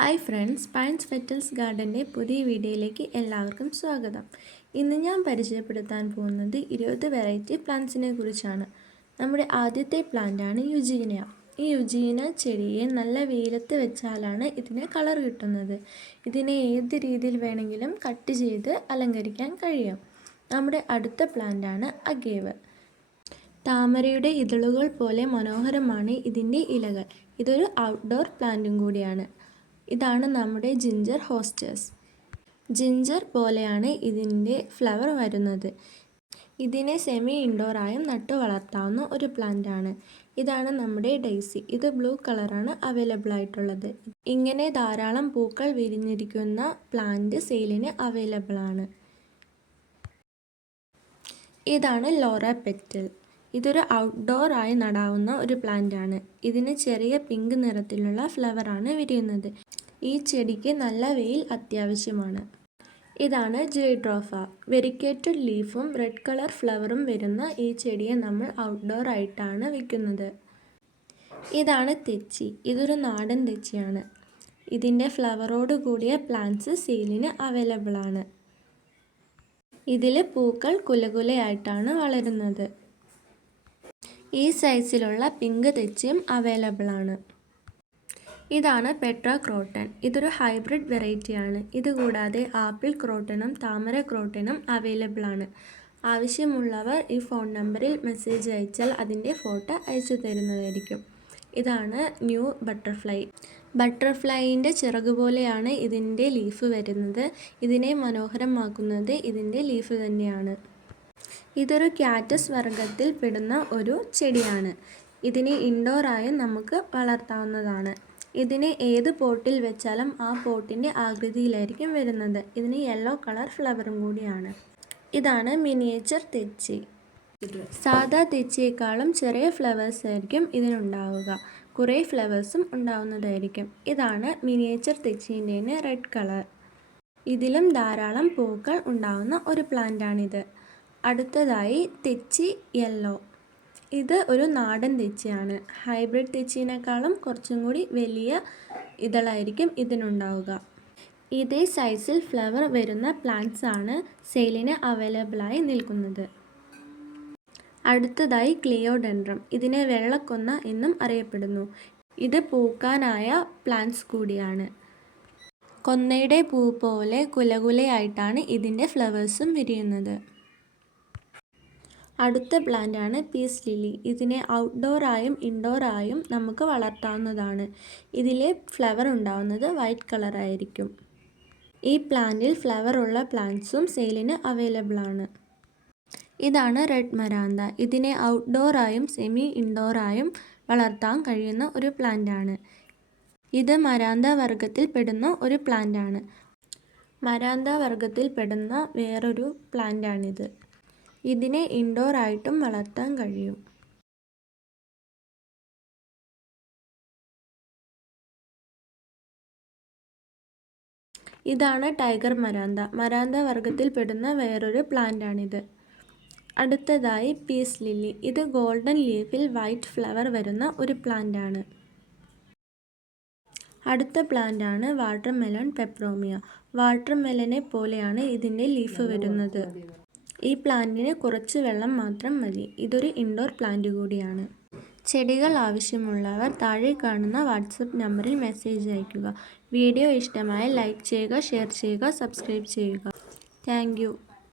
Hi friends, pines petals ഗാർഡൻ്റെ പുതിയ വീഡിയോയിലേക്ക് എല്ലാവർക്കും സ്വാഗതം. ഇന്ന് ഞാൻ പരിചയപ്പെടുത്താൻ പോകുന്നത് 20 വെറൈറ്റി പ്ലാന്റ്സിനെ കുറിച്ചാണ്. നമ്മുടെ ആദ്യത്തെ പ്ലാന്റാണ് യുജീനിയ. ഈ യുജീനിയ ചെടിയെ നല്ല വെയിലത്ത് വെച്ചാലാണ് ഇതിന് കളർ കിട്ടുന്നത്. ഇതിനെ ഏത് രീതിയിൽ വേണമെങ്കിലും കട്ട് ചെയ്ത് അലങ്കരിക്കാൻ കഴിയും. നമ്മുടെ അടുത്ത പ്ലാന്റാണ് അഗേവ്. താമരയുടെ ഇതളുകൾ പോലെ മനോഹരമാണ് ഇതിൻ്റെ ഇലകൾ. ഇതൊരു ഔട്ട്ഡോർ പ്ലാന്റും കൂടിയാണ്. ഇതാണ് നമ്മുടെ ജിഞ്ചർ ഹോസ്റ്റേഴ്സ്. ജിഞ്ചർ പോലെയാണ് ഇതിൻ്റെ ഫ്ലവർ വരുന്നത്. ഇതിനെ സെമി ഇൻഡോറായും നട്ടു വളർത്താവുന്ന ഒരു പ്ലാന്റാണ്. ഇതാണ് നമ്മുടെ ഡെയ്സി. ഇത് ബ്ലൂ കളറാണ് അവൈലബിൾ ആയിട്ടുള്ളത്. ഇങ്ങനെ ധാരാളം പൂക്കൾ വിരിഞ്ഞിരിക്കുന്ന പ്ലാന്റ് സെയിലിന് അവൈലബിൾ ആണ്. ഇതാണ് ലോറ പെറ്റൽ. ഇതൊരു ഔട്ട്ഡോർ ആയി നടാവുന്ന ഒരു പ്ലാന്റ് ആണ്. ഇതിന് ചെറിയ പിങ്ക് നിറത്തിലുള്ള ഫ്ലവറാണ് വിരിയുന്നത്. ഈ ചെടിക്ക് നല്ല വെയിൽ അത്യാവശ്യമാണ്. ഇതാണ് ജിയോട്രോഫ. വെരിക്കേറ്റഡ് ലീഫും റെഡ് കളർ ഫ്ലവറും വരുന്ന ഈ ചെടിയെ നമ്മൾ ഔട്ട്ഡോർ ആയിട്ടാണ് വയ്ക്കുന്നത്. ഇതാണ് തെച്ചി. ഇതൊരു നാടൻ തെച്ചിയാണ്. ഇതിൻ്റെ ഫ്ലവറോട് കൂടിയ പ്ലാന്റ്സ് സെയിലിന് അവൈലബിൾ ആണ്. ഇതിൽ പൂക്കൾ കുലകുലയായിട്ടാണ് വളരുന്നത്. ഈ സൈസിലുള്ള പിങ്ക് തെച്ചിയും അവൈലബിൾ ആണ്. ഇതാണ് പെട്ര ക്രോട്ടൺ. ഇതൊരു ഹൈബ്രിഡ് വെറൈറ്റിയാണ്. ഇതുകൂടാതെ ആപ്പിൾ ക്രോട്ടണും താമര ക്രോട്ടണും അവൈലബിൾ ആണ്. ആവശ്യമുള്ളവർ ഈ ഫോൺ നമ്പറിൽ മെസ്സേജ് അയച്ചാൽ അതിൻ്റെ ഫോട്ടോ അയച്ചു തരുന്നതായിരിക്കും. ഇതാണ് ന്യൂ ബട്ടർഫ്ലൈ. ബട്ടർഫ്ലൈൻ്റെ ചിറകുപോലെയാണ് ഇതിൻ്റെ ലീഫ് വരുന്നത്. ഇതിനെ മനോഹരമാക്കുന്നത് ഇതിൻ്റെ ലീഫ് തന്നെയാണ്. ഇതൊരു ക്യാറ്റസ് വർഗത്തിൽ പെടുന്ന ഒരു ചെടിയാണ്. ഇതിനെ ഇൻഡോറായും നമുക്ക് വളർത്താവുന്നതാണ്. ഇതിനെ ഏത് പോട്ടിൽ വെച്ചാലും ആ പോട്ടിൻ്റെ ആകൃതിയിലായിരിക്കും വരുന്നത്. ഇതിന് യെല്ലോ കളർ ഫ്ലവറും കൂടിയാണ്. ഇതാണ് മിനിയേച്ചർ തെച്ചി. സാധാ തെച്ചിയേക്കാളും ചെറിയ ഫ്ലവേഴ്സ് ആയിരിക്കും ഇതിനുണ്ടാവുക. കുറേ ഫ്ലവേഴ്സും ഉണ്ടാവുന്നതായിരിക്കും. ഇതാണ് മിനിയേച്ചർ തെച്ചീൻ്റെ റെഡ് കളർ. ഇതിലും ധാരാളം പൂക്കൾ ഉണ്ടാവുന്ന ഒരു പ്ലാന്റാണിത്. അടുത്തതായി തെച്ചി യെല്ലോ. ഇത് ഒരു നാടൻ തെച്ചിയാണ്. ഹൈബ്രിഡ് തെച്ചിനേക്കാളും കുറച്ചും കൂടി വലിയ ഇതളായിരിക്കും ഇതിനുണ്ടാവുക. ഇതേ സൈസിൽ ഫ്ലവർ വരുന്ന പ്ലാന്റ്സ് ആണ് സെയിലിന് അവൈലബിളായി നിൽക്കുന്നത്. അടുത്തതായി ക്ലിയോഡെൻഡ്രം. ഇതിനെ വെള്ളക്കൊന്ന എന്നും അറിയപ്പെടുന്നു. ഇത് പൂക്കാനായ പ്ലാന്റ്സ് കൂടിയാണ്. കൊന്നയുടെ പൂ പോലെ കുലകുലയായിട്ടാണ് ഇതിൻ്റെ ഫ്ലവേഴ്സും വിരിയുന്നത്. അടുത്ത പ്ലാന്റാണ് പീസ് ലില്ലി. ഇതിനെ ഔട്ട്ഡോറായും ഇൻഡോറായും നമുക്ക് വളർത്താവുന്നതാണ്. ഇതിലെ ഫ്ലവർ ഉണ്ടാവുന്നത് വൈറ്റ് കളറായിരിക്കും. ഈ പ്ലാന്റിൽ ഫ്ലവർ ഉള്ള പ്ലാന്റ്സും സെയിലിന് അവൈലബിൾ ആണ്. ഇതാണ് റെഡ് മരാന്ത. ഇതിനെ ഔട്ട്ഡോറായും സെമി ഇൻഡോറായും വളർത്താൻ കഴിയുന്ന ഒരു പ്ലാന്റാണ്. ഇത് മരാന്ത വർഗത്തിൽ പെടുന്ന ഒരു പ്ലാന്റാണ്. മരാന്ത വർഗത്തിൽ പെടുന്ന വേറൊരു പ്ലാന്റാണിത്. ഇതിനെ ഇൻഡോർ ആയിട്ടും വളർത്താൻ കഴിയും. ഇതാണ് ടൈഗർ മരാന്ത. മരാന്ത വർഗത്തിൽ പെടുന്ന വേറൊരു പ്ലാന്റാണിത്. അടുത്തതായി പീസ് ലില്ലി. ഇത് ഗോൾഡൻ ലീഫിൽ വൈറ്റ് ഫ്ലവർ വരുന്ന ഒരു പ്ലാന്റാണ്. അടുത്ത പ്ലാന്റാണ് വാട്ടർമെലൺ പെപ്രോമിയ. വാട്ടർമെലനെ പോലെയാണ് ഇതിൻ്റെ ലീഫ് വരുന്നത്. ഈ പ്ലാന്റിന് കുറച്ച് വെള്ളം മാത്രം മതി. ഇതൊരു ഇൻഡോർ പ്ലാന്റ് കൂടിയാണ്. ചെടികൾ ആവശ്യമുള്ളവർ താഴെ കാണുന്ന വാട്സപ്പ് നമ്പറിൽ മെസ്സേജ് അയയ്ക്കുക. വീഡിയോ ഇഷ്ടമായ ലൈക്ക് ചെയ്യുക, ഷെയർ ചെയ്യുക, സബ്സ്ക്രൈബ് ചെയ്യുക. Thank you.